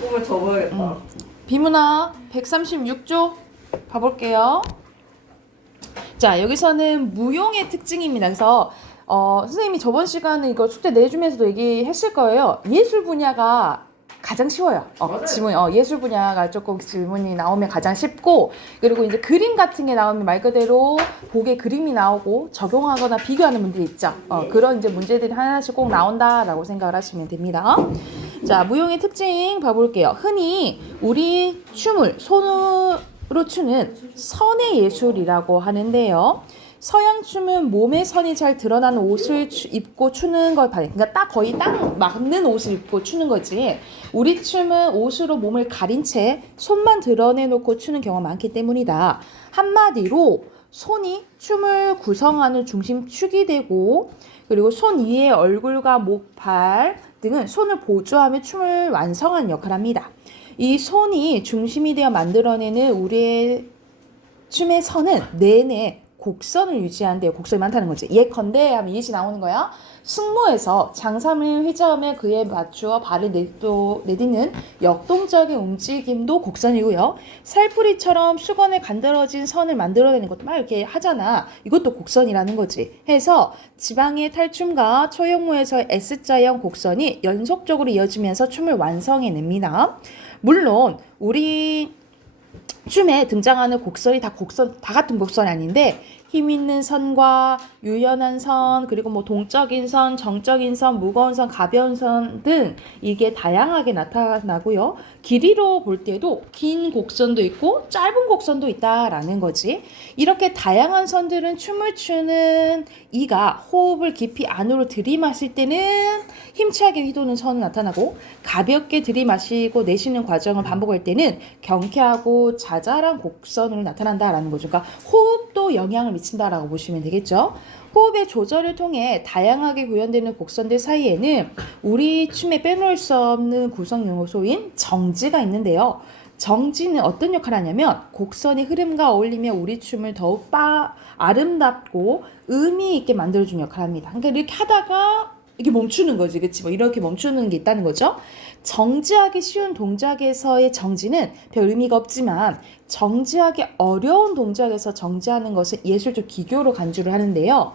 꿈을 접어야겠다. 비문화 136조 가볼게요. 자, 여기서는 무용의 특징입니다. 그래서 선생님이 저번 시간에 이거 숙제 내주면서도 얘기했을 거예요. 예술 분야가 가장 쉬워요. 지문, 예술 분야가 조금 질문이 나오면 가장 쉽고, 그리고 이제 그림 같은 게 나오면 말 그대로 보게 그림이 나오고 적용하거나 비교하는 문제들이 있죠. 그런 이제 문제들이 하나씩 꼭 나온다라고 생각을 하시면 됩니다. 자, 무용의 특징 봐볼게요. 흔히 우리 춤을 손으로 추는 선의 예술이라고 하는데요. 서양 춤은 몸의 선이 잘 드러나는 옷을 입고 추는 걸 봐요. 그러니까 거의 딱 맞는 옷을 입고 추는 거지. 우리 춤은 옷으로 몸을 가린 채 손만 드러내놓고 추는 경우가 많기 때문이다. 한마디로 손이 춤을 구성하는 중심축이 되고, 그리고 손 위에 얼굴과 목, 발 등은 손을 보조하며 춤을 완성하는 역할을 합니다. 이 손이 중심이 되어 만들어내는 우리의 춤의 선은 내내 곡선을 유지하는데요. 곡선이 많다는 거지. 예컨대 하면 이것이 나오는 거야. 승무에서 장삼을 휘저으며 그에 맞추어 발을 내딛는 역동적인 움직임도 곡선이고요. 살풀이처럼 수건에 간드러진 선을 만들어내는 것도 막 이렇게 하잖아. 이것도 곡선이라는 거지. 해서 지방의 탈춤과 초용무에서의 S자형 곡선이 연속적으로 이어지면서 춤을 완성해냅니다. 물론 우리 춤에 등장하는 곡선이 다 같은 곡선이 아닌데, 힘 있는 선과 유연한 선, 그리고 뭐 동적인 선, 정적인 선, 무거운 선, 가벼운 선 등 이게 다양하게 나타나고요. 길이로 볼 때도 긴 곡선도 있고 짧은 곡선도 있다라는 거지. 이렇게 다양한 선들은 춤을 추는 이가 호흡을 깊이 안으로 들이마실 때는 힘차게 휘도는 선이 나타나고, 가볍게 들이마시고 내쉬는 과정을 반복할 때는 경쾌하고 자잘한 곡선으로 나타난다라는 거죠. 그러니까 호흡도 영향을 미친다라고 보시면 되겠죠. 호흡의 조절을 통해 다양하게 구현되는 곡선들 사이에는 우리 춤에 빼놓을 수 없는 구성 요소인 정지가 있는데요. 정지는 어떤 역할을 하냐면 곡선의 흐름과 어울리며 우리 춤을 더욱 아름답고 의미 있게 만들어주는 역할을 합니다. 그러니까 이렇게 하다가 이렇게 멈추는 거지, 그치? 뭐 이렇게 멈추는 게 있다는 거죠. 정지하기 쉬운 동작에서의 정지는 별 의미가 없지만, 정지하기 어려운 동작에서 정지하는 것은 예술적 기교로 간주를 하는데요.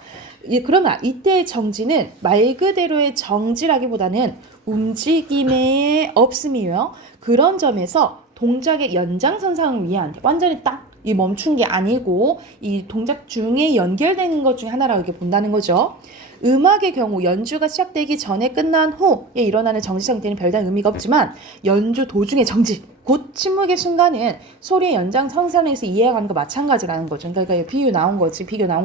그러나 이때의 정지는 말 그대로의 정지라기보다는 움직임의 없음이며, 그런 점에서 동작의 연장선상을 위한 완전히 딱 이 멈춘 게 아니고 이 동작 중에 연결되는 것 중에 하나라고 이렇게 본다는 거죠. 음악의 경우 연주가 시작되기 전에 끝난 후에 일어나는 정지 상태는 별다른 의미가 없지만, 연주 도중의 정지, 곧 침묵의 순간은 소리의 연장선상에서 이해하는 거 마찬가지라는 거죠. 그러니까 비교 나온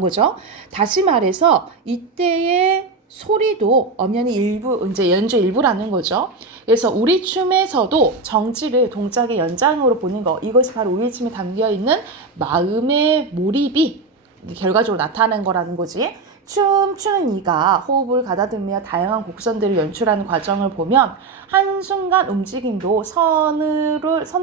거죠. 다시 말해서 이때의 소리도 엄연히 이제 연주 일부라는 거죠. 그래서 우리 춤에서도 정지를 동작의 연장으로 보는 거, 이것이 바로 우리 춤에 담겨있는 마음의 몰입이 결과적으로 나타나는 거라는 거지. 춤추는 이가 호흡을 가다듬으며 다양한 곡선들을 연출하는 과정을 보면 한순간 움직임도 선을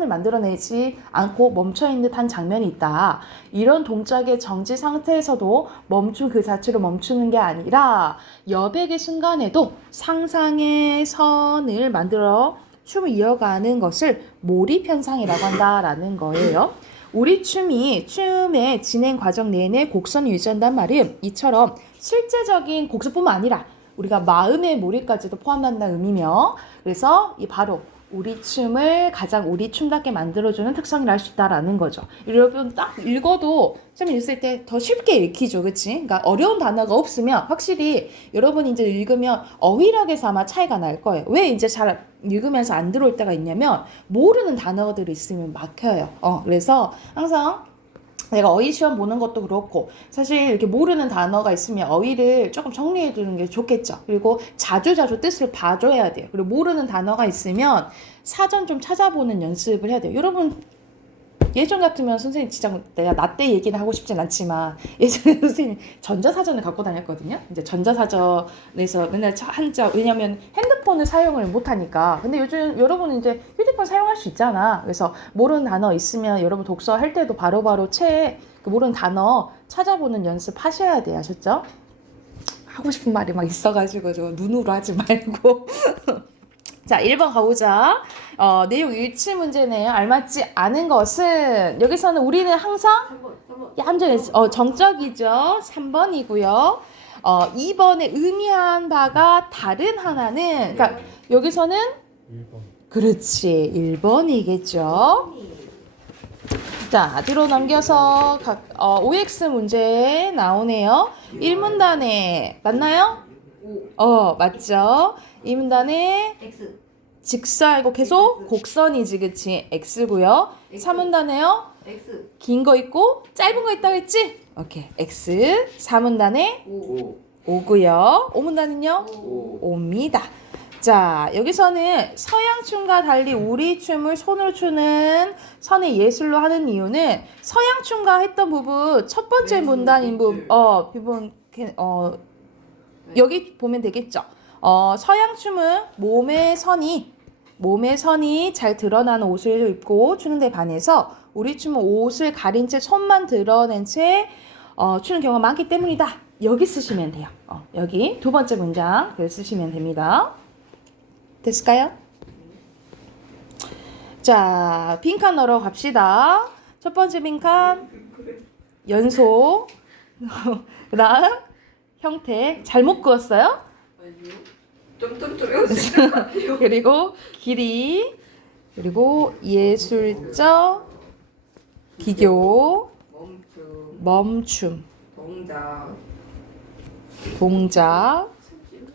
만들어내지 않고 멈춰있는 듯한 장면이 있다. 이런 동작의 정지 상태에서도 멈춤 그 자체로 멈추는 게 아니라 여백의 순간에도 상상의 선을 만들어 춤을 이어가는 것을 몰입현상이라고 한다라는 거예요. 우리 춤의 진행 과정 내내 곡선을 유지한단 말은 이처럼 실제적인 곡선뿐만 아니라 우리가 마음의 몰입까지도 포함한다는 의미며, 그래서 이 바로 우리 춤을 가장 우리 춤답게 만들어주는 특성이라 할 수 있다라는 거죠. 여러분 딱 읽어도 좀 읽을 때 더 쉽게 읽히죠, 그치? 그러니까 어려운 단어가 없으면 확실히 여러분이 이제 읽으면 어휘력에서 아마 차이가 날 거예요. 왜 이제 잘 읽으면서 안 들어올 때가 있냐면 모르는 단어들이 있으면 막혀요. 그래서 항상 내가 어휘 시험 보는 것도 그렇고 사실 이렇게 모르는 단어가 있으면 어휘를 조금 정리해 두는 게 좋겠죠. 그리고 자주자주 뜻을 봐줘야 돼요. 그리고 모르는 단어가 있으면 사전 좀 찾아보는 연습을 해야 돼요. 여러분 예전 같으면 선생님 진짜 내가 나 때 얘기를 하고 싶진 않지만 예전에 선생님 전자사전을 갖고 다녔거든요. 이제 전자사전에서 맨날 한자, 왜냐면 핸드폰을 사용을 못하니까. 근데 요즘 여러분은 이제 휴대폰 사용할 수 있잖아. 그래서 모르는 단어 있으면 여러분 독서할 때도 바로바로 모르는 단어 찾아보는 연습 하셔야 돼요. 아셨죠? 하고 싶은 말이 막 있어가지고 저 눈으로 하지 말고 자, 1번 가보자. 내용 일치 문제네요. 알맞지 않은 것은 여기서는 우리는 항상 3번. 정적이죠. 3번이고요. 2번에 의미한 바가 다른 하나는 그러니까 여기서는 1번. 그렇지. 1번이겠죠. 자, 뒤로 넘겨서 OX 문제 나오네요. 1문단에 맞나요? 맞죠. 2문단에 X. 직사 이거 계속 곡선이지 그치? X고요. 3문단에요. X. 긴 거 있고 짧은 거 있다고 했지? 오케이. X. 4문단에 5. 5고요. 5문단은요? 5. 5입니다. 자, 여기서는 서양춤과 달리 우리 춤을 손으로 추는 선의 예술로 하는 이유는 서양춤과 했던 부분 첫 번째 문단인 부분 여기 보면 되겠죠. 서양춤은 몸의 선이 잘 드러나는 옷을 입고 추는데 반해서 우리 춤은 옷을 가린 채 손만 드러낸 채 추는 경우가 많기 때문이다. 여기 쓰시면 돼요. 여기 두 번째 문장 쓰시면 됩니다. 됐을까요? 자, 빈칸 넣으러 갑시다. 첫 번째 빈칸 연속 그 다음 형태 잘못 그었어요? 아니요. 좀 외우실 것 같아요. 그리고 길이 그리고 예술적 기교 멈춤 동작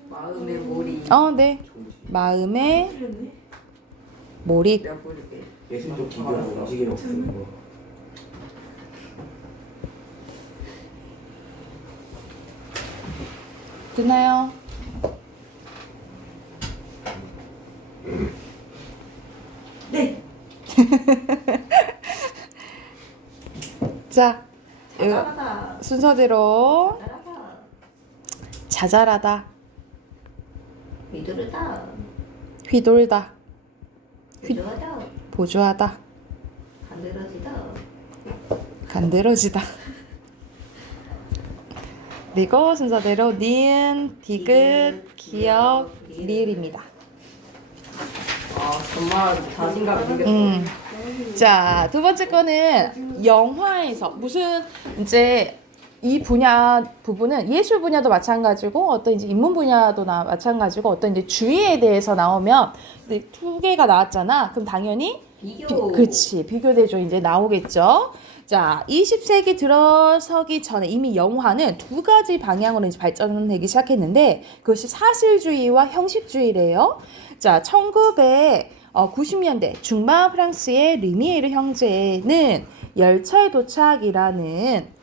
마음의 몰입. 네 마음의 몰입 내가 부를게. 예술적 기교는 움직이는 없는 거. 되나요? 네. 자 잘하다. 순서대로 잘하다. 자잘하다 미드르다. 휘돌다 부조하다. 보조하다 간드러지다. 간드러지다 그리고 순서대로 니은, 디귿, 기역, 리을입니다. 정말 자신감이 생겼어. 자, 두 번째 거는 영화에서 무슨 이제 이 분야 부분은 예술 분야도 마찬가지고 어떤 이제 인문 분야도 마찬가지고 어떤 이제 주의에 대해서 나오면 두 개가 나왔잖아. 그럼 당연히 그렇지. 비교대조 이제 나오겠죠. 자, 20세기 들어서기 전에 이미 영화는 두 가지 방향으로 이제 발전되기 시작했는데 그것이 사실주의와 형식주의래요. 자, 1990년대 중반 프랑스의 르미에르 형제는 열차의 도착이라는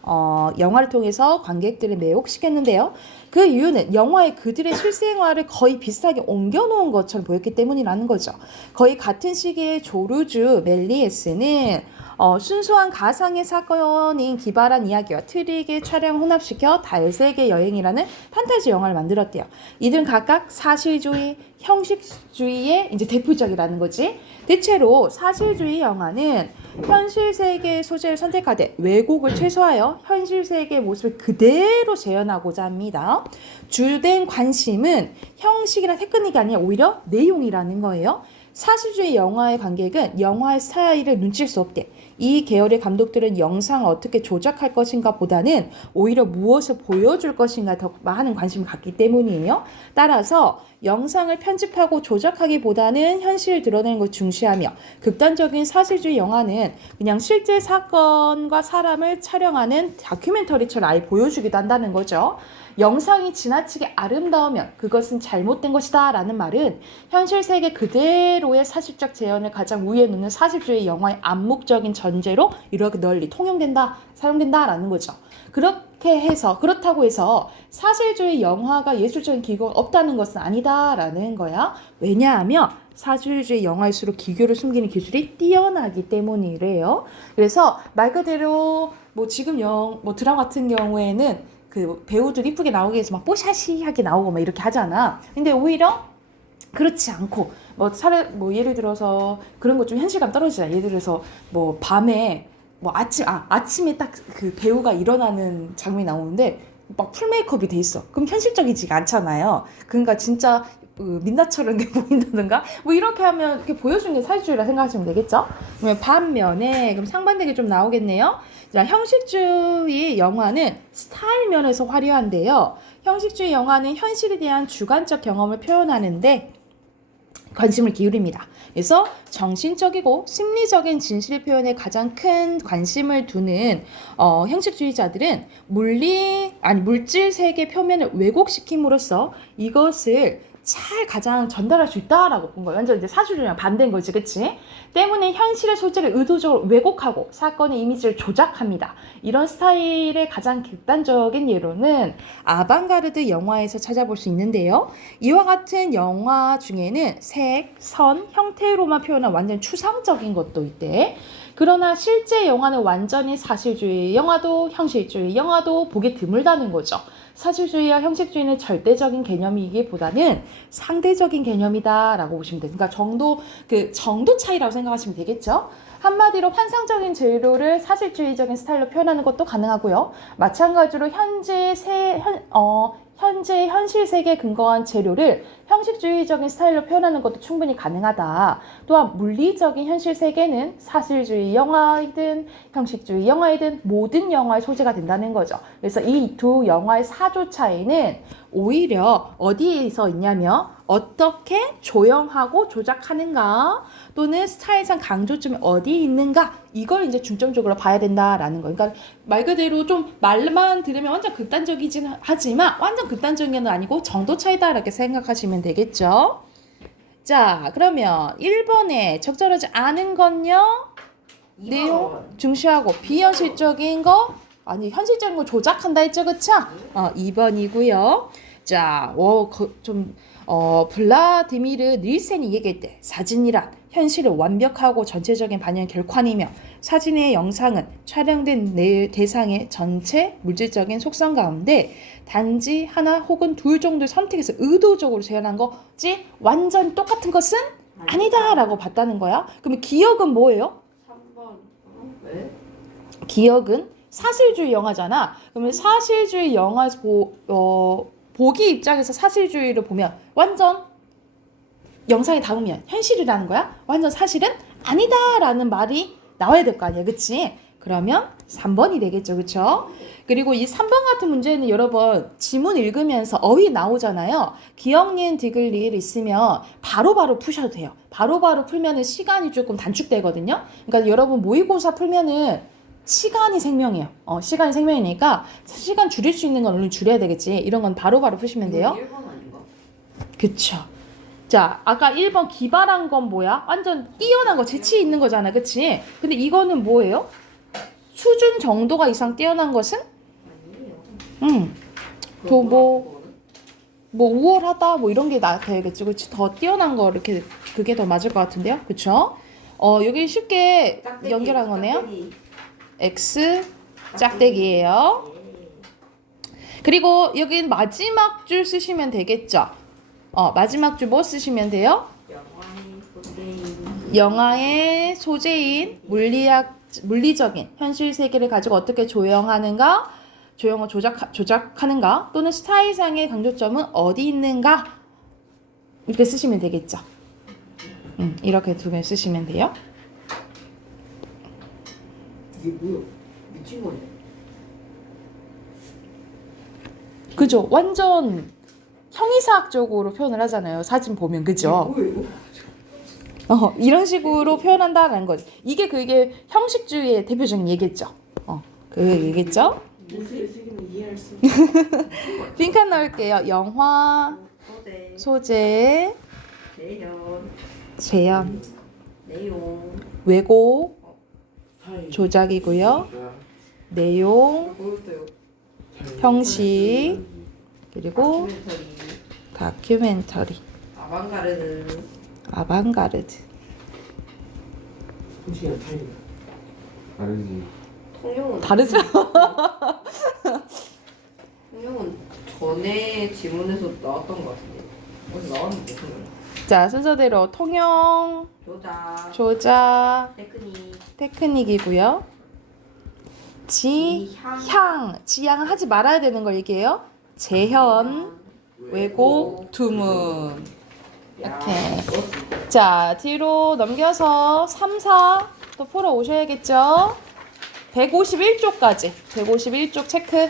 영화를 통해서 관객들을 매혹시켰는데요. 그 이유는 영화에 그들의 실생활을 거의 비슷하게 옮겨놓은 것처럼 보였기 때문이라는 거죠. 거의 같은 시기에 조르주 멜리에스는 순수한 가상의 사건인 기발한 이야기와 트릭의 촬영 혼합시켜 달세계 여행이라는 판타지 영화를 만들었대요. 이들은 각각 사실주의, 형식주의의 이제 대표적이라는 거지. 대체로 사실주의 영화는 현실 세계의 소재를 선택하되 왜곡을 최소화하여 현실 세계의 모습을 그대로 재현하고자 합니다. 주된 관심은 형식이나 테크닉이 아니라 오히려 내용이라는 거예요. 사실주의 영화의 관객은 영화의 스타일을 눈칠 수 없대. 이 계열의 감독들은 영상을 어떻게 조작할 것인가 보다는 오히려 무엇을 보여줄 것인가 더 많은 관심을 갖기 때문이에요. 따라서 영상을 편집하고 조작하기보다는 현실을 드러내는 것을 중시하며 극단적인 사실주의 영화는 그냥 실제 사건과 사람을 촬영하는 다큐멘터리처럼 아예 보여주기도 한다는 거죠. 영상이 지나치게 아름다우면 그것은 잘못된 것이다 라는 말은 현실 세계 그대로의 사실적 재현을 가장 우위에 놓는 사실주의 영화의 암묵적인 전제로 이렇게 널리 통용된다, 사용된다 라는 거죠. 그렇다고 해서 사실주의 영화가 예술적인 기교가 없다는 것은 아니다라는 거야. 왜냐하면 사실주의 영화일수록 기교를 숨기는 기술이 뛰어나기 때문이래요. 그래서 말 그대로 지금 드라마 같은 경우에는 그 배우들 이쁘게 나오기 위해서 막 뽀샤시하게 나오고 막 이렇게 하잖아. 근데 오히려 그렇지 않고 예를 들어서 그런 거 좀 현실감 떨어지잖아. 예를 들어서 밤에 아침에 딱 그 배우가 일어나는 장면이 나오는데 막 풀 메이크업이 돼 있어. 그럼 현실적이지가 않잖아요. 그러니까 진짜 민낯처럼 이렇게 보인다든가 뭐 이렇게 하면 이렇게 보여주는 게 사실주의라 생각하시면 되겠죠. 그러면 반면에 그럼 상반되게 좀 나오겠네요. 자, 형식주의 영화는 스타일 면에서 화려한데요. 형식주의 영화는 현실에 대한 주관적 경험을 표현하는데 관심을 기울입니다. 그래서 정신적이고 심리적인 진실 표현에 가장 큰 관심을 두는 형식주의자들은 물질 세계 표면을 왜곡시킴으로써 이것을 잘 가장 전달할 수 있다라고 본 거예요. 완전 이제 사실이랑 반대인 거지, 그치? 때문에 현실의 소재를 의도적으로 왜곡하고 사건의 이미지를 조작합니다. 이런 스타일의 가장 극단적인 예로는 아방가르드 영화에서 찾아볼 수 있는데요. 이와 같은 영화 중에는 색, 선, 형태로만 표현한 완전 추상적인 것도 있대. 그러나 실제 영화는 완전히 사실주의 영화도 형식주의 영화도 보기 드물다는 거죠. 사실주의와 형식주의는 절대적인 개념이기보다는 상대적인 개념이다라고 보시면 돼요. 그러니까 정도 차이라고 생각하시면 되겠죠. 한마디로 환상적인 재료를 사실주의적인 스타일로 표현하는 것도 가능하고요. 마찬가지로 현재 현실 세계에 근거한 재료를 형식주의적인 스타일로 표현하는 것도 충분히 가능하다. 또한 물리적인 현실 세계는 사실주의 영화이든 형식주의 영화이든 모든 영화의 소재가 된다는 거죠. 그래서 이 두 영화의 사조 차이는 오히려 어디에서 있냐면 어떻게 조형하고 조작하는가 또는 스타일상 강조점이 어디 있는가 이걸 이제 중점적으로 봐야 된다라는 거예요. 그러니까 말 그대로 좀 말만 들으면 완전 극단적이긴 하지만 완전 극단적인 건 아니고 정도 차이다 이렇게 생각하시면 되겠죠. 자, 그러면 1번에 적절하지 않은 건요. 내용 중시하고 비현실적인 거 아니 현실적인 거 조작한다 했죠, 그쵸? 2번이고요. 자, 블라디미르 닐센이 얘기했대. 사진이란 현실을 완벽하고 전체적인 반영의 결과이며 사진의 영상은 촬영된 대상의 전체 물질적인 속성 가운데 단지 하나 혹은 둘 정도를 선택해서 의도적으로 재현한 거지 완전 똑같은 것은 아니다라고 봤다는 거야. 그러면 기억은 뭐예요? 3번. 왜? 기억은 사실주의 영화잖아. 그러면 사실주의 영화에서 보기 입장에서 사실주의를 보면 완전 영상에 담으면 현실이라는 거야? 완전 사실은 아니다라는 말이 나와야 될 거 아니야, 그치? 그러면 3번이 되겠죠, 그쵸? 그리고 이 3번 같은 문제는 여러분 지문 읽으면서 어휘 나오잖아요. 기억니은 디귿리을 있으면 바로바로 푸셔도 돼요. 바로바로 풀면은 시간이 조금 단축되거든요. 그러니까 여러분 모의고사 풀면은 시간이 생명이에요. 시간이 생명이니까 시간 줄일 수 있는 건 얼른 줄여야 되겠지. 이런 건 바로바로 푸시면 돼요. 1번 아닌가? 그쵸. 자, 아까 1번 기발한 건 뭐야? 완전 뛰어난 거, 재치 있는 거잖아. 그치? 근데 이거는 뭐예요? 수준 정도가 이상 뛰어난 것은? 아니에요. 뭐 우월하다 뭐 이런 게 되겠지. 그치? 더 뛰어난 거 이렇게 그게 더 맞을 것 같은데요. 그쵸? 여기 쉽게 연결한 거네요. X 짝대기예요. 그리고 여긴 마지막 줄 쓰시면 되겠죠. 마지막 줄 뭐 쓰시면 돼요? 영화의 소재인 물리적인 현실 세계를 가지고 어떻게 조형하는가, 조형을 조작하는가, 또는 스타일상의 강조점은 어디 있는가 이렇게 쓰시면 되겠죠. 이렇게 두 개 쓰시면 돼요. 이게 뭐야? 미친 거네. 그죠? 완전 형이사학적으로 표현을 하잖아요. 사진 보면 그죠? 뭐야 이거? 이런 식으로 표현한다는 거지. 그게 형식주의의 대표적인 얘기겠죠. 그 얘기겠죠? 무슨 쓰기는 이해할 수. 빈칸 넣을게요. 영화, 소재, 재현, 내용, 왜곡, 조작이고요. 내용, 형식, 그리고 다큐멘터리, 아방가르드. 형식이랑 타입이야. 다르지. 통용은 다르죠? 통용은 전에 지문에서 나왔던 것 같은데. 어디서 나왔는데 통용? 자, 순서대로 통영, 조작, 테크닉이고요. 지향 하지 말아야 되는 걸 얘기해요. 재현, 왜곡, 두문. 오케이. 자, 뒤로 넘겨서 3, 4 또 풀어 오셔야겠죠? 151쪽까지. 151쪽 체크.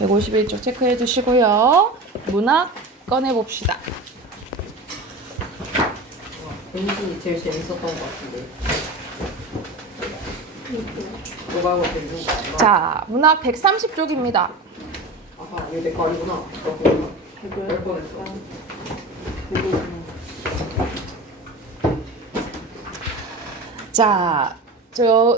151쪽 체크해 두시고요. 문학 꺼내 봅시다. 본신이 제일 재밌었던 것 같은데. 누가 하고 있는 거? 자, 문학 130쪽입니다. 아하, 이거 내 거 아니구나. 그렇구나. 몇 뻔했어. 자,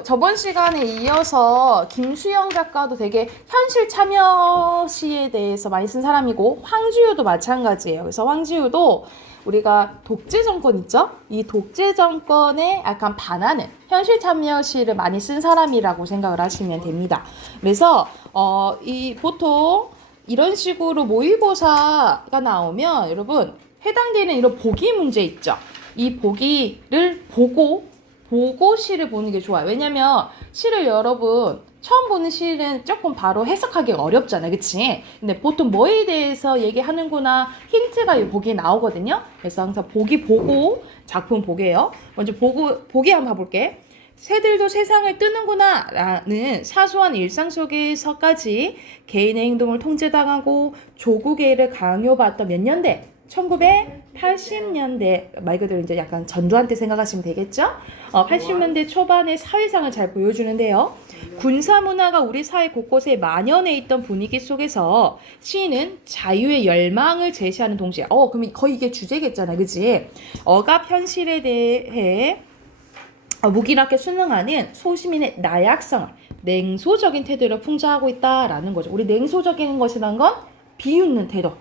저번 시간에 이어서 김수영 작가도 되게 현실 참여시에 대해서 많이 쓴 사람이고 황지우도 마찬가지예요. 그래서 황지우도 우리가 독재 정권 있죠? 이 독재 정권에 약간 반하는 현실 참여시를 많이 쓴 사람이라고 생각을 하시면 됩니다. 그래서 이 보통 이런 식으로 모의고사가 나오면 여러분 해당되는 이런 보기 문제 있죠? 이 보기를 보고 시를 보는 게 좋아요. 왜냐면 시를 여러분 처음 보는 시는 조금 바로 해석하기가 어렵잖아요. 그치? 근데 보통 뭐에 대해서 얘기하는구나 힌트가 이 보기에 나오거든요. 그래서 항상 보기 보고 작품 보게요. 먼저 보기 한번 봐볼게. 새들도 세상을 뜨는구나 라는 사소한 일상 속에서까지 개인의 행동을 통제당하고 조국의 일을 강요받던 몇 년대? 1980년대 말 그대로 이제 약간 전두환 때 생각하시면 되겠죠? 80년대 초반의 사회상을 잘 보여주는데요. 군사 문화가 우리 사회 곳곳에 만연해 있던 분위기 속에서 시인은 자유의 열망을 제시하는 동시에 그럼 거의 이게 주제겠잖아, 그치? 억압 현실에 대해 무기력하게 순응하는 소시민의 나약성을 냉소적인 태도로 풍자하고 있다라는 거죠. 우리 냉소적인 것이란 건 비웃는 태도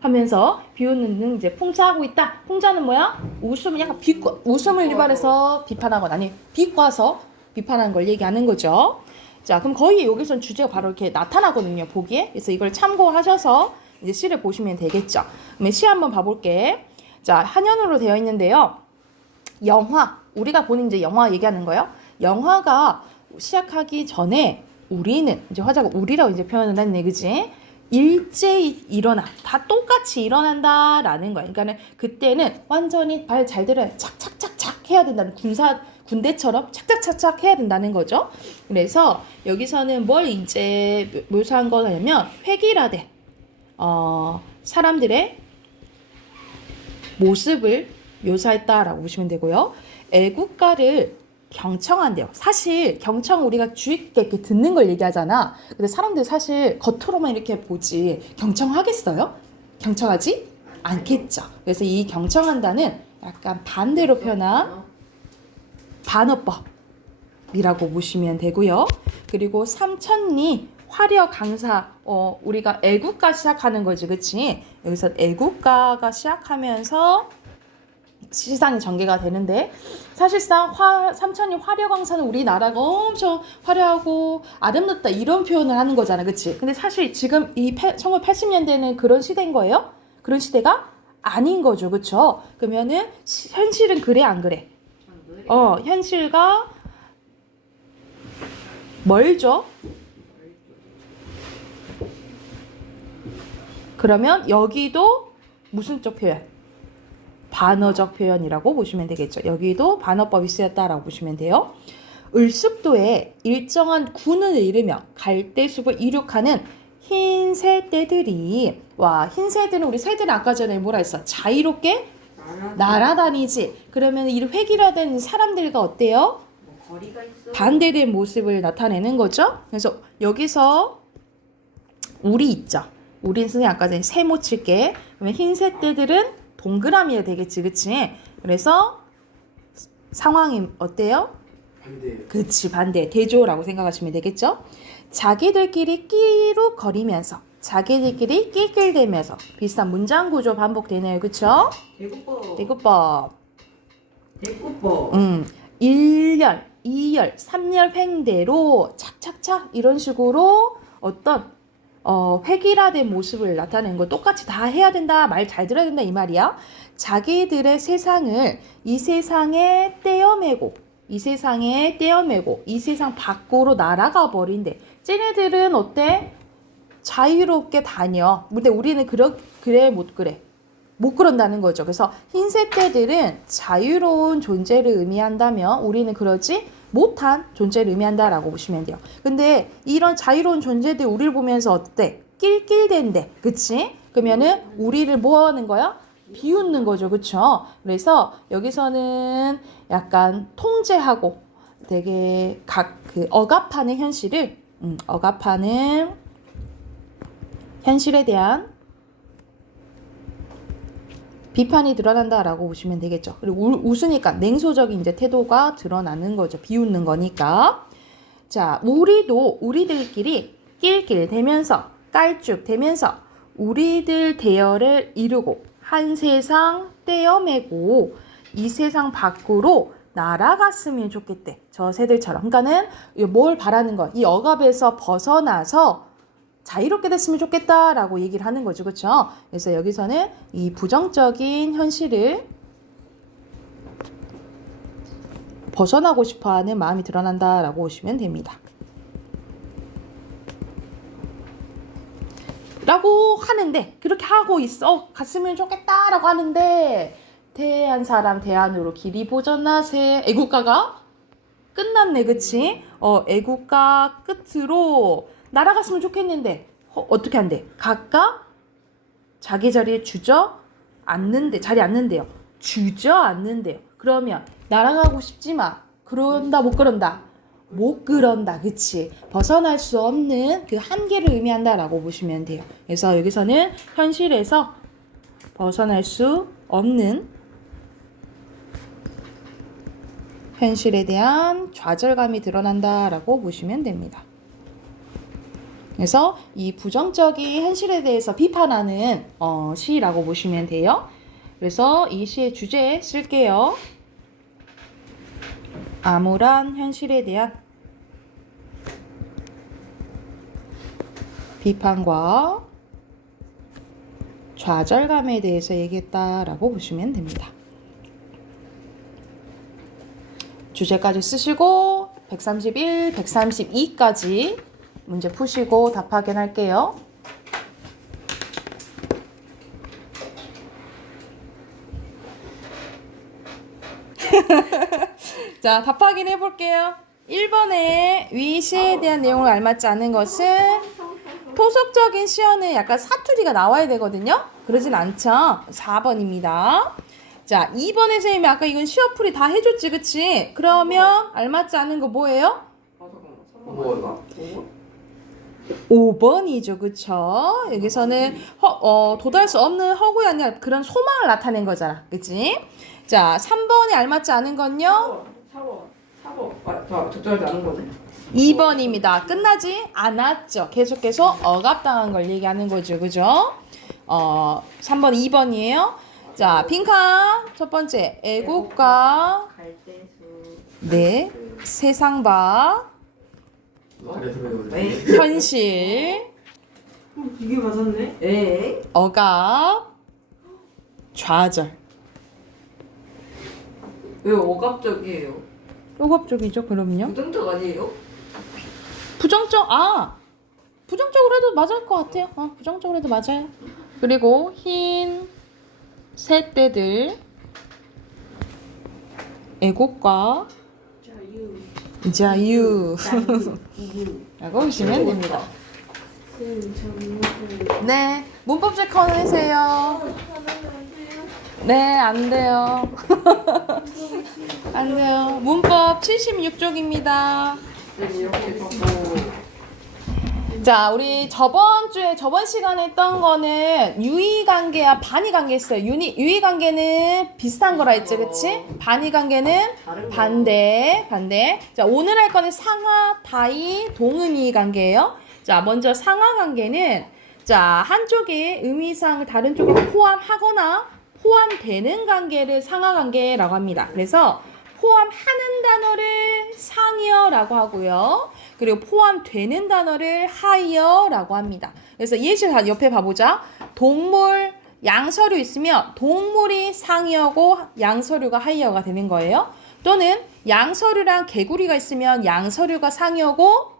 하면서 비웃는 이제 풍자하고 있다. 풍자는 뭐야? 웃음을 약간 웃음을 유발해서 비판하건 아니 비꼬아서 비판하는 걸 얘기하는 거죠. 자, 그럼 거의 여기선 주제가 바로 이렇게 나타나거든요, 보기에. 그래서 이걸 참고하셔서 이제 시를 보시면 되겠죠. 그러면 시 한번 봐볼게. 자, 한연으로 되어 있는데요. 영화, 우리가 보는 이제 영화 얘기하는 거예요. 영화가 시작하기 전에 우리는 이제 화자가 우리라고 이제 표현을 했네, 그지? 일제히 일어나, 다 똑같이 일어난다라는 거예요. 그러니까는 그때는 완전히 발 잘 들어야 착착착착 해야 된다는 군대처럼 착착착착 해야 된다는 거죠. 그래서 여기서는 뭘 이제 묘사한 거냐면 획일화된 사람들의 모습을 묘사했다라고 보시면 되고요. 애국가를 경청한대요. 사실 경청 우리가 주의 깊게 이렇게 듣는 걸 얘기하잖아. 근데 사람들 사실 겉으로만 이렇게 보지 경청하겠어요? 경청하지 않겠죠. 그래서 이 경청한다는 약간 반대로 표현한 반어법이라고 보시면 되고요. 그리고 삼천리 화려 강사 우리가 애국가 시작하는 거지, 그치? 여기서 애국가가 시작하면서 시상이 전개가 되는데 사실상 삼천리 화려 강사는 우리나라가 엄청 화려하고 아름답다 이런 표현을 하는 거잖아, 그치? 근데 사실 지금 이 1980년대는 그런 시대인 거예요? 그런 시대가 아닌 거죠, 그쵸? 그러면은 현실은 그래 안 그래? 현실과 멀죠? 그러면 여기도 무슨 쪽 표현? 반어적 표현이라고 보시면 되겠죠. 여기도 반어법이 쓰였다라고 보시면 돼요. 을숙도에 일정한 군을 이루며 갈대숲을 이륙하는 흰새 떼들이 흰새들은 우리 새들은 아까 전에 뭐라 했어? 자유롭게 날아다니지. 그러면 이 획일화된 사람들과 어때요? 거리가 있어. 반대된 모습을 나타내는 거죠. 그래서 여기서 우리 있죠. 우린 선생님 아까 전에 세모 칠게. 그러면 흰새 떼들은 동그라미가 되겠지, 그치? 그래서 상황이 어때요? 반대. 그치, 반대. 대조라고 생각하시면 되겠죠? 자기들끼리 끼룩거리면서 자기들끼리 낄낄대면서 비슷한 문장 구조 반복되네요, 그쵸? 대구법. 대구법. 대구법. 1열, 2열, 3열 횡대로 착착착 이런 식으로 어떤 획일화된 모습을 나타내는 거 똑같이 다 해야 된다, 말 잘 들어야 된다 이 말이야. 자기들의 세상을 이 세상에 떼어매고 이 세상 밖으로 날아가 버린대. 쟤네들은 어때? 자유롭게 다녀. 근데 우리는 그래 못 그래? 못 그런다는 거죠. 그래서 흰색 때들은 자유로운 존재를 의미한다면 우리는 그러지 못한 존재를 의미한다라고 보시면 돼요. 근데 이런 자유로운 존재들 우리를 보면서 어때? 낄낄댄대. 그치? 그러면은 우리를 뭐 하는 거야? 비웃는 거죠. 그쵸? 그래서 여기서는 약간 통제하고 되게 억압하는 현실을, 억압하는 현실에 대한 비판이 드러난다라고 보시면 되겠죠. 그리고 웃으니까 냉소적인 이제 태도가 드러나는 거죠. 비웃는 거니까. 자, 우리들끼리 낄낄대면서 깔쭉대면서 우리들 대열을 이루고 한 세상 떼어매고 이 세상 밖으로 날아갔으면 좋겠대. 저 새들처럼. 그러니까는 뭘 바라는 거? 이 억압에서 벗어나서 자유롭게 됐으면 좋겠다라고 얘기를 하는 거죠. 그렇죠? 그래서 여기서는 이 부정적인 현실을 벗어나고 싶어하는 마음이 드러난다라고 보시면 됩니다. 라고 하는데 그렇게 하고 있어. 갔으면 좋겠다라고 하는데 대한 사람 대안으로 길이 보전하세. 애국가가 끝났네. 그치? 애국가 끝으로 날아갔으면 좋겠는데 어떻게 한대? 각각 자기 자리에 주저앉는데 자리 앉는데요. 주저앉는데요. 그러면 날아가고 싶지만 그런다 못 그런다? 못 그런다. 그치? 벗어날 수 없는 그 한계를 의미한다라고 보시면 돼요. 그래서 여기서는 현실에서 벗어날 수 없는 현실에 대한 좌절감이 드러난다라고 보시면 됩니다. 그래서 이 부정적인 현실에 대해서 비판하는 시라고 보시면 돼요. 그래서 이 시의 주제 쓸게요. 암울한 현실에 대한 비판과 좌절감에 대해서 얘기했다라고 보시면 됩니다. 주제까지 쓰시고 131, 132까지 문제 푸시고 답 확인할게요. 자, 답 확인해 볼게요. 1번에 위 시에 대한 내용을 알맞지 않은 것은 토속적인 시어는 약간 사투리가 나와야 되거든요. 그러진 않죠. 4번입니다. 자, 2번에 선생님이 아까 이건 시어풀이 다 해줬지, 그치? 그러면 알맞지 않은 거 뭐예요? 뭐야? 5번이죠, 그쵸? 여기서는 도달할 수 없는 허구가 아니라 그런 소망을 나타낸 거잖아, 그치? 자, 3번에 알맞지 않은 건요? 4번. 적절하지 않은 거네. 2번입니다. 끝나지 않았죠. 계속해서 억압당한 걸 얘기하는 거죠, 그죠? 3번, 2번이에요. 자, 빈칸 첫 번째 애국가 갈대수. 네, 세상바 네. 현실 이게 맞았네? 네. 억압 좌절. 왜 억압적이에요? 억압적이죠, 그럼요. 부정적 아니에요? 부정적으로 해도 맞을 것 같아요. 부정적으로 해도 맞아요. 그리고 흰 새떼들 애국과 자유 라고 보시면 됩니다. 네, 문법 체크 해주세요. 네, 안 돼요. 안 돼요. 문법 76쪽입니다. 이렇게 적고. 자, 우리 저번 시간에 했던 거는 유의관계와 반의관계 했어요. 유의관계는 비슷한 거라 했죠, 그치? 반의관계는 반대. 자, 오늘 할 거는 상하, 다의, 동의의 관계예요. 자, 먼저 상하 관계는 자, 한쪽의 의미상을 다른 쪽에 포함하거나 포함되는 관계를 상하 관계라고 합니다. 그래서 포함하는 단어를 상이어라고 하고요. 그리고 포함되는 단어를 하이어라고 합니다. 그래서 예시 옆에 봐보자. 동물, 양서류 있으면 동물이 상이어고 양서류가 하이어가 되는 거예요. 또는 양서류랑 개구리가 있으면 양서류가 상이어고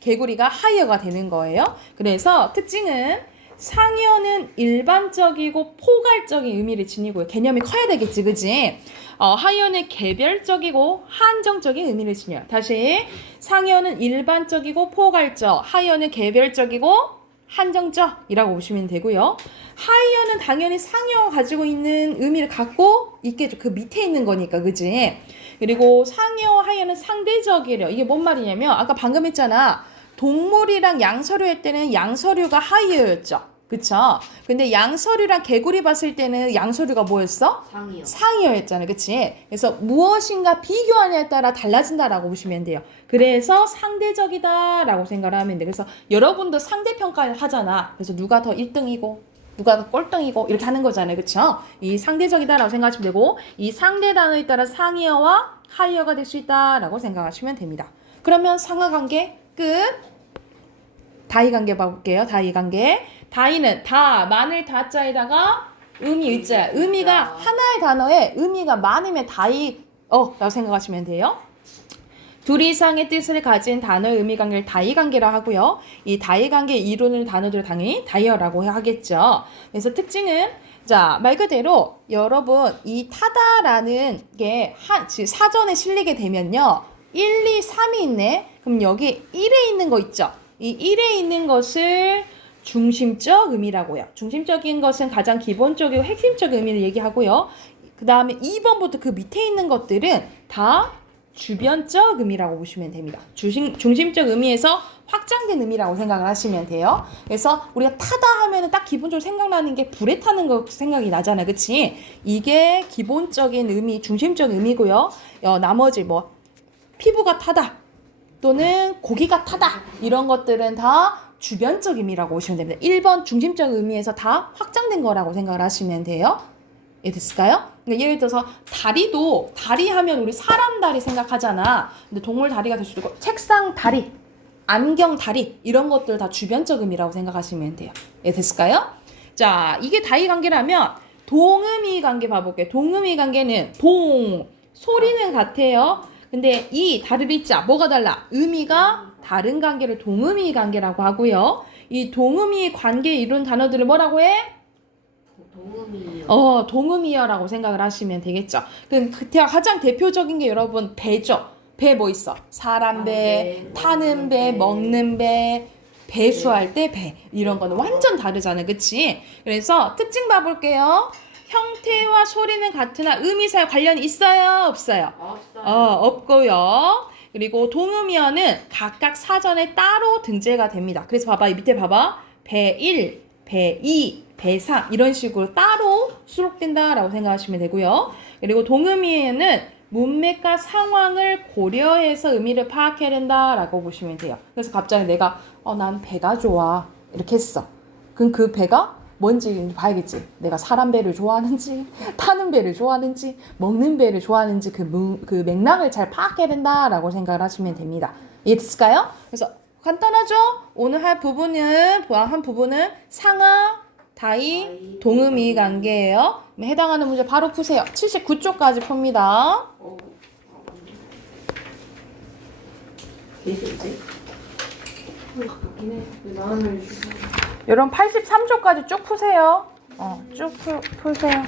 개구리가 하이어가 되는 거예요. 그래서 특징은 상여는 일반적이고 포괄적인 의미를 지니고요. 개념이 커야 되겠지, 그지? 하여는 개별적이고 한정적인 의미를 지녀요. 다시 상여는 일반적이고 포괄적, 하여는 개별적이고 한정적이라고 보시면 되고요. 하이어는 당연히 상여가 가지고 있는 의미를 갖고 있겠죠. 그 밑에 있는 거니까, 그지? 그리고 상여와 하이어는 상대적이래요. 이게 뭔 말이냐면 아까 방금 했잖아. 동물이랑 양서류 할 때는 양서류가 하이어였죠. 그쵸? 근데 양서류랑 개구리 봤을 때는 양서류가 뭐였어? 상이요. 상이어였잖아요. 그치? 그래서 무엇인가 비교하냐에 따라 달라진다라고 보시면 돼요. 그래서 상대적이다라고 생각을 하면 돼요. 그래서 여러분도 상대평가를 하잖아. 그래서 누가 더 1등이고 누가 더 꼴등이고 이렇게 하는 거잖아요. 그쵸? 이 상대적이다라고 생각하시면 되고 이 상대 단어에 따라 상이어와 하이어가 될 수 있다라고 생각하시면 됩니다. 그러면 상하관계 끝. 다이관계 봐볼게요. 다이관계. 다이는 다, 마늘 다자에다가 의미 의자. 의미가 하나의 단어에 의미가 많으면 라고 생각하시면 돼요. 둘 이상의 뜻을 가진 단어의 의미 관계를 다이관계라 하고요. 이 다이관계 이루는 단어들을 당연히 다이어라고 하겠죠. 그래서 특징은 자, 말 그대로 여러분 이 타다라는 게 사전에 실리게 되면요. 1, 2, 3이 있네. 그럼 여기 1에 있는 거 있죠. 이 1에 있는 것을 중심적 의미라고요. 중심적인 것은 가장 기본적이고 핵심적 의미를 얘기하고요. 그 다음에 2번부터 그 밑에 있는 것들은 다 주변적 의미라고 보시면 됩니다. 중심적 의미에서 확장된 의미라고 생각을 하시면 돼요. 그래서 우리가 타다 하면은 딱 기본적으로 생각나는 게 불에 타는 거 생각이 나잖아. 그치? 이게 기본적인 의미, 중심적 의미고요. 나머지 뭐 피부가 타다 또는 고기가 타다 이런 것들은 다 주변적 의미라고 보시면 됩니다. 1번 중심적 의미에서 다 확장된 거라고 생각을 하시면 돼요. 이해됐을까요? 그러니까 예를 들어서 다리 하면 우리 사람 다리 생각하잖아. 근데 동물 다리가 될 수도 있고 책상 다리, 안경 다리 이런 것들 다 주변적 의미라고 생각하시면 돼요. 이해됐을까요? 자, 이게 다이 관계라면 동의미 관계 봐볼게요. 동의미 관계는 소리는 같아요. 근데 이 다를 있자 뭐가 달라? 의미가 다른 관계를 동의미 관계라고 하고요. 이 동의미 관계에 이룬 단어들을 뭐라고 해? 동음이요. 동의미어라고 생각을 하시면 되겠죠. 그럼 가장 대표적인 게 여러분 배죠. 배 뭐 있어? 사람 배, 타는 배, 먹는 배, 배수할 때 배. 이런 거는 완전 다르잖아요. 그치? 그래서 특징 봐볼게요. 형태와 소리는 같으나 의미사에 관련이 있어요? 없어요? 없고요. 그리고 동의미어는 각각 사전에 따로 등재가 됩니다. 그래서 봐봐. 이 밑에 봐봐. 배 1, 배 2, 배 3 이런 식으로 따로 수록된다라고 생각하시면 되고요. 그리고 동의미에는 문맥과 상황을 고려해서 의미를 파악해야 된다라고 보시면 돼요. 그래서 갑자기 내가 난 배가 좋아 이렇게 했어. 그럼 그 배가 뭔지 봐야겠지. 내가 사람 배를 좋아하는지 타는 배를 좋아하는지 먹는 배를 좋아하는지 그 맥락을 잘 파악해야 된다라고 생각을 하시면 됩니다. 이해됐을까요? 그래서 간단하죠? 오늘 한 부분은 상하, 다이, 동의미 관계예요. 해당하는 문제 바로 푸세요. 79쪽까지 풉니다. 계시지? 가깝긴 해. 마음을 주고. 여러분 83쪽까지 쭉 푸세요. 쭉 푸세요.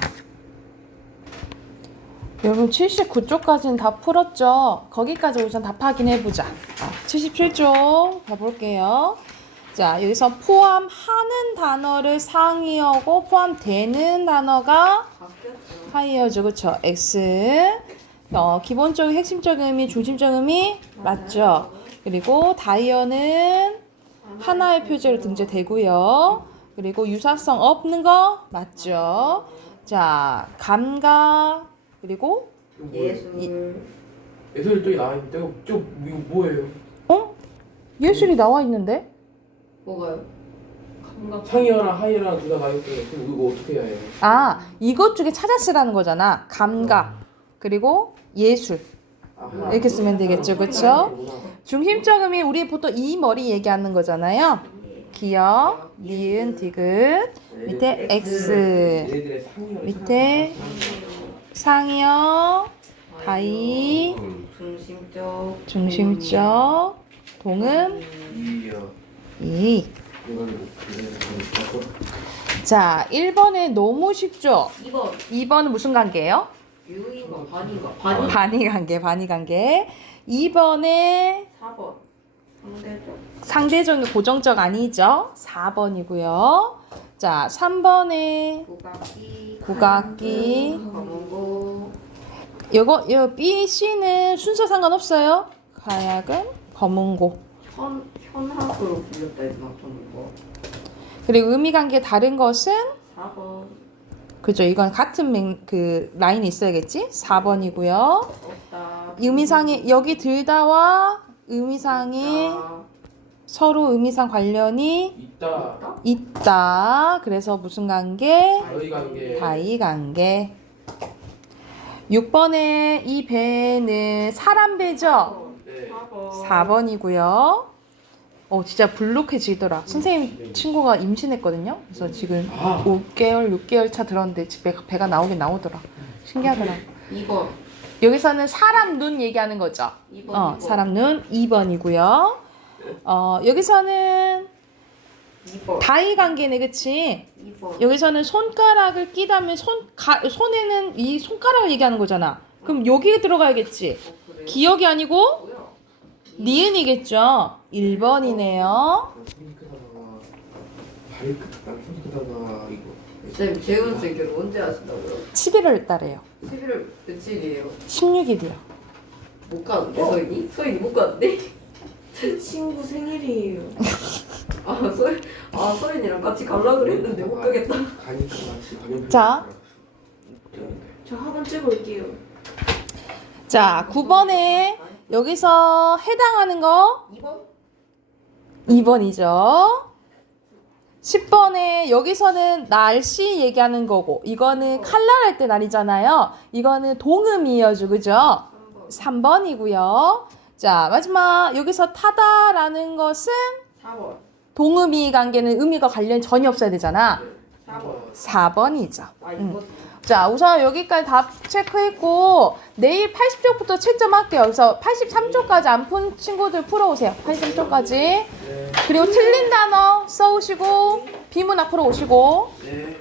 여러분 79쪽까지는 다 풀었죠? 거기까지 우선 다 확인해보자. 77쪽 봐볼게요. 자, 여기서 포함하는 단어를 상이어고 포함되는 단어가 하이어죠. 그쵸? X. 기본적인 핵심적 의미, 중심적 의미 맞죠? 그리고 다이어는 하나의 표제로 등재되고요. 그리고 유사성 없는 거 맞죠? 자, 감각 그리고 예술 쪽이 나와 있는데 이거 뭐예요? 예술이 나와 있는데? 뭐가요? 상이어랑 하이어랑 둘 다 나와 있어요. 그럼 이거 어떻게 해야 해요? 이것 중에 찾아 쓰라는 거잖아. 감각 그리고 예술 이렇게 쓰면 되겠죠. 그쵸? 중심적 의미 우리 보통 이 머리 얘기하는 거잖아요. 기역, 니은, 디귿 밑에 X 얘들의 상이어 밑에 상이어 다이 중심적 동음 이어 이 자, 1번에 너무 쉽죠? 2번 2번은 무슨 관계예요? 유인과 반인가? 반이 관계. 2번에 4번 상대적 상대적인 고정적 아니죠? 4번이고요. 자, 3번에 국악기. 검은고 요거 B, C는 순서 상관없어요. 가야금, 검은고. 현학으로 불렸다 했나 검은고. 그리고 의미 관계 다른 것은 4번 그죠? 이건 같은 그 라인이 있어야겠지? 4번이고요. 없다. 의미상에 여기 들다와 의미상에 서로 의미상 관련이 있다. 그래서 무슨 관계? 다이 관계. 6번에 이 배는 사람 배죠? 4번이고요. 진짜 불룩해지더라. 선생님 친구가 임신했거든요. 그래서 지금 5개월, 6개월 차 들었는데 집에 배가 나오긴 나오더라. 신기하더라. 2번 여기서는 사람 눈 얘기하는 거죠. 2번 사람 눈 2번이고요. 여기서는 2번 다이 관계네, 그치? 2번 여기서는 손가락을 끼다면 손에는 이 손가락을 얘기하는 거잖아. 그럼 여기에 들어가야겠지. 그래? 기억이 아니고 뭐야? 니은이겠죠. 1번이네요. 발이 크다가 손이 크다가 이거 쌤 재훈 씨 결혼 언제 하신다고요? 11월 달에요. 11월 며칠이에요? 16일이요. 못 가는데 서인이? 서인이 못 가는데? 제 친구 생일이에요. 서인이랑 같이 가려고 그랬는데 못 가겠다. 가니까 같이 가면 자. 저 학원 찍어올게요. 자, 9번에 여기서 해당하는 거 2번? 2번이죠. 10번에 여기서는 날씨 얘기하는 거고 이거는 칼날할 때 날이잖아요. 이거는 동음이어죠. 그죠? 3번이고요. 자, 마지막 여기서 타다라는 것은 4번 동음이 관계는 의미가 관련 전혀 없어야 되잖아. 4번 4번이죠. 이거 자, 우선 여기까지 다 체크했고 내일 80쪽부터 채점할게요. 그래서 83쪽까지 안 푼 친구들 풀어오세요. 83쪽까지. 그리고 틀린 단어 써오시고 비문학 풀어오시고. 네.